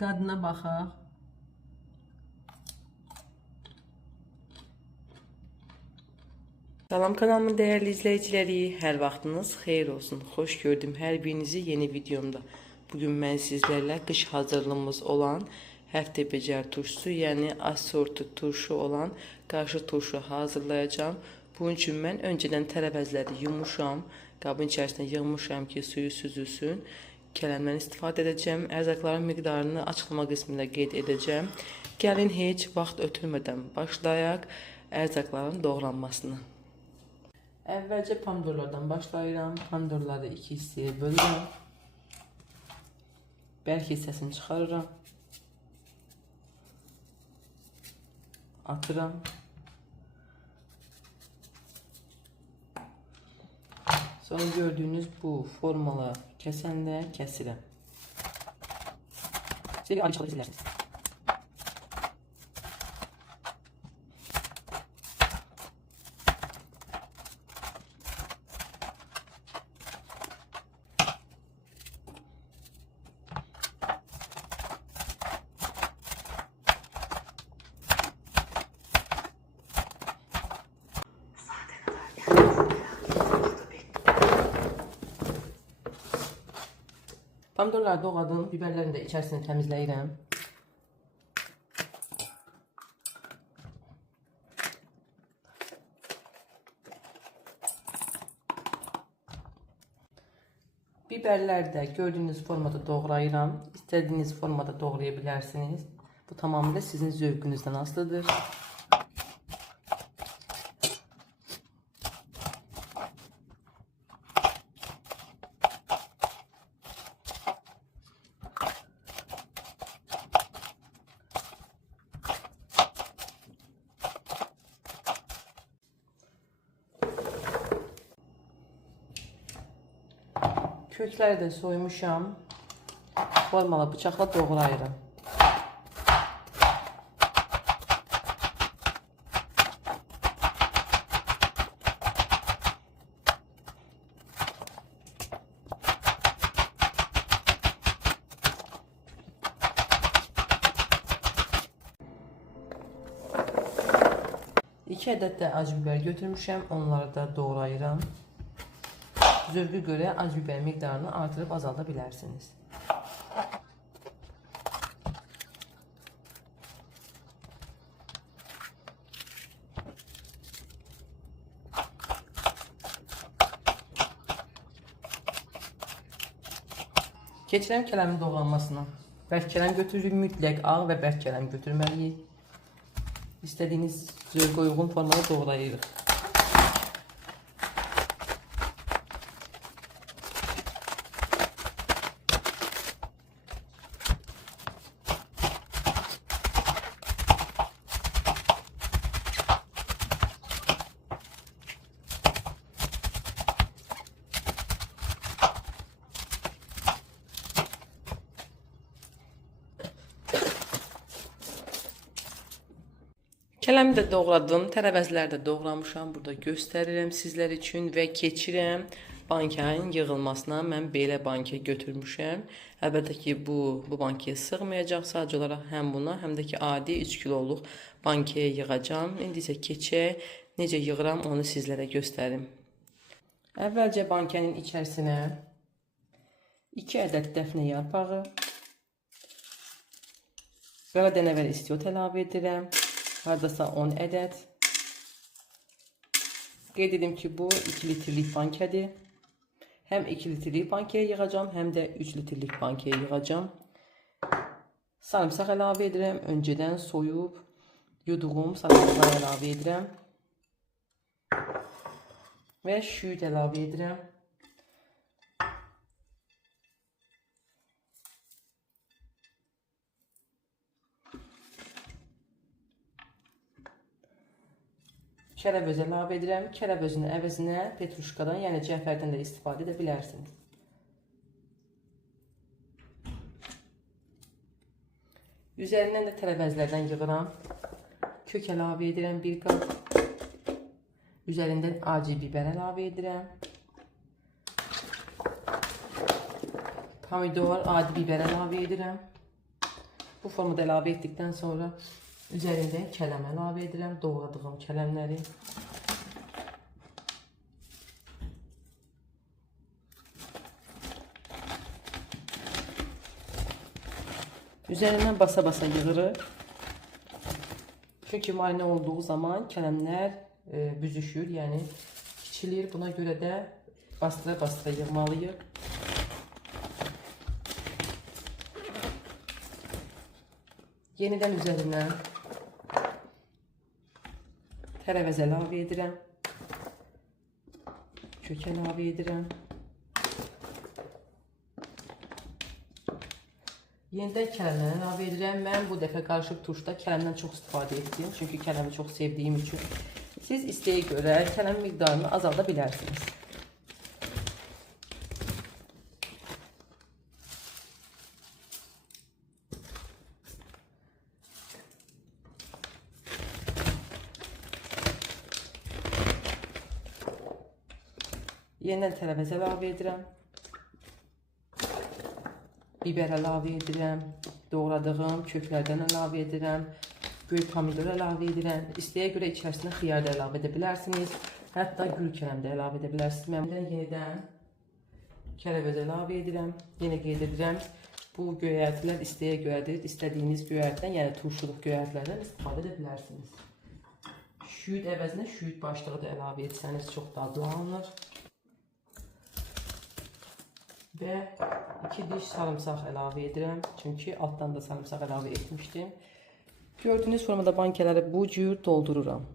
Dadına baxaq. Salam kanalımın değerli izleyicileri, hər vaxtınız xeyir olsun. Xoş gördüm hər birinizi yeni videomda. Bugün mən sizlərlə qış hazırlığımız olan həftə becər turşusu, yəni assorti turşu olan qarşı turşu hazırlayacağım. Bunun üçün mən öncədən tərəvəzləri yumuşam, qabın içərisində yığmışam ki suyu süzülsün. Kələmdən istifadə edəcəm. Ərzaqların miqdarını açıqlama qismində qeyd edəcəm. Gəlin heç vaxt ötürmədən başlayaq ərzaqların doğranmasına. Əvvəlcə pomidorlardan başlayıram. Pomidorları iki hissəyə bölürəm. Bərk hissəsini çıxarıram. Atıram. Sonra gördüyünüz bu formalı kəsənlə kəsirəm. Siz bir ayrı çıxarabilirsiniz. Pomidorları doğradım, biberlərini də içərisini təmizləyirəm. Biberləri də gördüyünüz formada doğrayıram. İstədiyiniz formada doğraya bilərsiniz. Bu tamamilə sizin zövqünüzdən asılıdır. Kökləri də soymuşam. Formalı bıçaqla doğrayıram. İki ədəd də acı biber götürmüşəm. Onları da doğrayıram. Zövqə görə acı biber miqdarını artırıb azalda bilərsiniz. Keçirəm kələmin doğranmasına. Bərk kələm götürürük, mütləq ağ və bərk kələm götürməliyik. İstədiyiniz zövqə uyğun formada doğrayırıq. Kələmi də doğradım, tərəvəzləri də doğramışam. Burada göstərirəm sizlər üçün və keçirəm bankanın yığılmasına. Mən belə banka götürmüşəm. Əlbəttə ki, bu bankaya sığmayacaq. Sadəcə olaraq həm buna, həm də ki, adi 3 kiloluq bankaya yığacam. İndi isə keçək, necə yığıram onu sizlərə göstərim. Əvvəlcə bankanın içərisinə 2 ədəd dəfnə yarpağı, qara dənəvər istiot əlavə edirəm. Hardasa 10 ədəd. Qeyd edim ki, bu 2 litrlik bankadır. Həm 2 litrlik bankaya yığacam, həm də 3 litrlik bankaya yığacam. Sarımsaq əlavə edirəm. Öncədən soyub yuduğum sarımsaqları əlavə edirəm. Və şüyüd əlavə edirəm. Kərəvöz əlavə edirəm. Kərəvözün əvəzinə petruşkadan, yəni cəfərdən də istifadə edə bilərsiniz. Üzərindən də tərəvəzlərdən yığıram. Kök əlavə edirəm 1 qab. Üzərindən acı biber əlavə edirəm. Pomidor, adi biber əlavə edirəm. Bu formada əlavə etdikdən sonra üzərində kələm əlavə edirəm, doğradığım kələmləri. Üzərindən basa-basa yığırıq. Çünki marinə olduğu zaman kələmlər büzüşür, yəni kiçilir. Buna görə də bastıra-bastıra yığmalıyıq. Yenidən üzərindən tərəvəz əlavə edirəm. Kök əlavə edirəm. Yenidən kələmdən əlavə edirəm. Mən bu dəfə qarışıq turşuda kələmdən çox istifadə etdim. Çünki kələmi çox sevdiyim üçün. Siz istəyə görə kələm miqdarını azalda bilərsiniz. Yenidən tərəvəz əlavə edirəm. Biber əlavə edirəm. Doğradığım köklərdən əlavə edirəm. Böyük pomidor əlavə edirəm. İstəyə görə içərisinə xiyar da əlavə edə bilərsiniz. Hətta gül kələm də əlavə edə bilərsiniz. Mən yenidən tərəvəz əlavə edirəm. Yenə qeyd edirəm. Bu göyərtilər istəyə görədir. İstədiyiniz göyərtdən, yəni turşuluq göyərtlərdən istifadə edə bilərsiniz. Şüyüd əvəzinə şüyüd başlığı da əlavə etsəniz çox dadlı alınır. Və 2 diş sarımsaq əlavə edirəm. Çünki altdan da sarımsaq əlavə etmişdim. Gördüyünüz formada bankələri bu cür doldururam.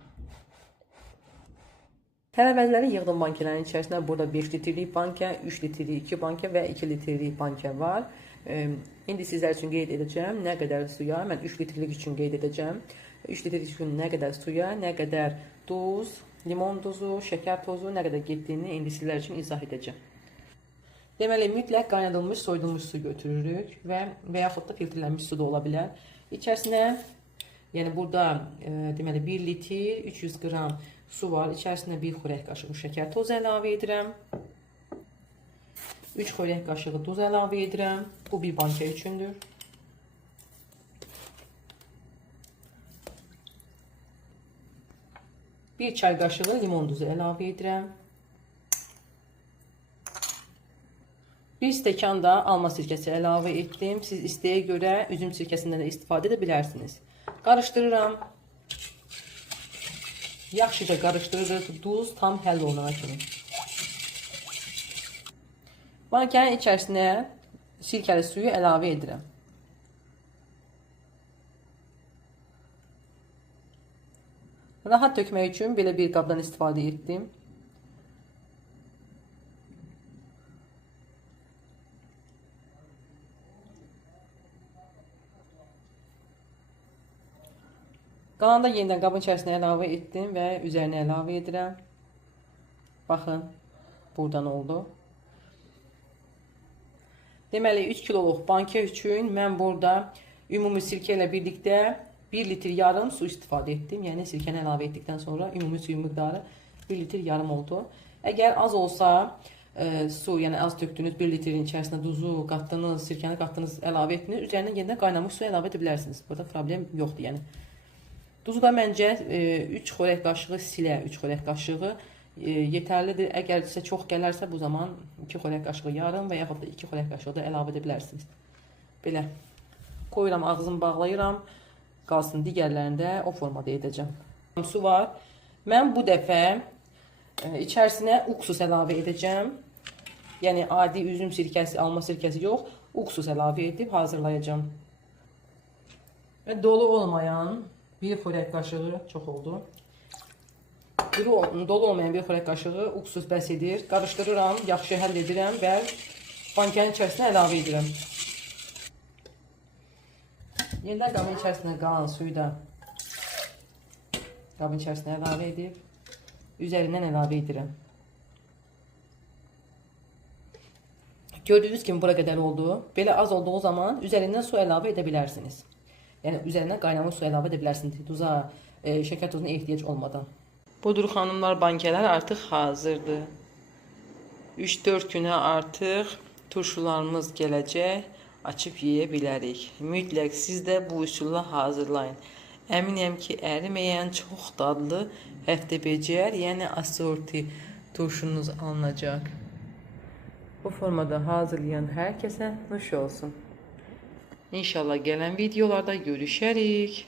Tərəvəzləri yığdım bankələrin içərisində. Burada 5 litrlik bankə, 3 litrlik 2 bankə və 2 litrlik bankə var. İndi sizlər üçün qeyd edəcəm nə qədər suya, mən 3 litrlik üçün qeyd edəcəm. 3 litrlik üçün nə qədər suya, nə qədər duz, limon duzu, şəkər tozu, nə qədər getdiyini indi sizlər üçün izah edəcəm. Deməli, mütləq qaynadılmış, soyudulmuş su götürürük və yaxud da filtrlənmiş su da ola bilər. İçərisinə, yəni burada deməli 1 litr 300 qram su var. İçərisinə 1 xörək qaşığı şəkər tozu əlavə edirəm. 3 xörək qaşığı duz əlavə edirəm. Bu bir bankə üçündür. Bir çay qaşığı limon duzu əlavə edirəm. 1 stəkan da alma sirkəsi əlavə etdim. Siz istəyə görə üzüm sirkəsindən də istifadə edə bilərsiniz. Qarışdırıram. Yaxşıca qarışdırırıq. Duz tam həll olana kimi. Bankənin içərisinə sirkəli suyu əlavə edirəm. Rahat tökmək üçün belə bir qabdan istifadə etdim. Qalanı da yenidən qabın içərisinə əlavə etdim və üzərinə əlavə edirəm. Baxın, buradan oldu. Deməli, 3 kiloluq bankə üçün mən burada ümumi sirkə ilə birlikdə 1 litr yarım su istifadə etdim. Yəni, sirkəni əlavə etdikdən sonra ümumi suyun miqdarı 1 litr yarım oldu. Əgər az olsa, su, yəni az tökdünüz, 1 litrin içərisinə duzu qatdınız, sirkəni qatdınız, əlavə etdiniz, üzərinə yenidən qaynamış su əlavə edə bilərsiniz. Burada problem yoxdur, yəni. Duzu da məncə 3 xörək qaşığı silə, 3 xörək qaşığı yetərlidir. Əgər sizə çox gələrsə, bu zaman 2 xörək qaşığı yarım və yaxud da 2 xörək qaşığı da əlavə edə bilərsiniz. Belə koyuram, ağzını bağlayıram, qalsın digərlərində o formada edəcəm. Su var. Mən bu dəfə içərisinə uksus əlavə edəcəm. Yəni adi üzüm sirkəsi, alma sirkəsi yox, uksus əlavə edib hazırlayacağım. Və dolu olmayan 1 xörək qaşığı çox oldu. Dolu olmayan 1 xörək qaşığı uksus bəs edir. Qarışdırıram, yaxşı həll edirəm və bankənin içərisinə əlavə edirəm. Yenidən qabın içərisinə qalan suyu da qabın içərisinə əlavə edib üzərindən əlavə edirəm. Gördüyünüz kimi bura qədər oldu. Belə az olduğu zaman üzərindən su əlavə edə bilərsiniz. Yəni, üzərindən qaynamış su əlavə edə bilərsiniz. Duza, şəkər tozuna ehtiyac olmadan. Budur xanımlar, bankələr artıq hazırdır. 3-4 günə artıq turşularımız gələcək. açıb yeyə bilərik. Mütləq siz də bu üsulla hazırlayın. Əminəm ki, əriməyən çox dadlı həftəbəcər, yəni assorti turşunuz alınacaq. Bu formada hazırlayan hər kəsə nuş olsun. İnşallah gələn videolarda görüşərik.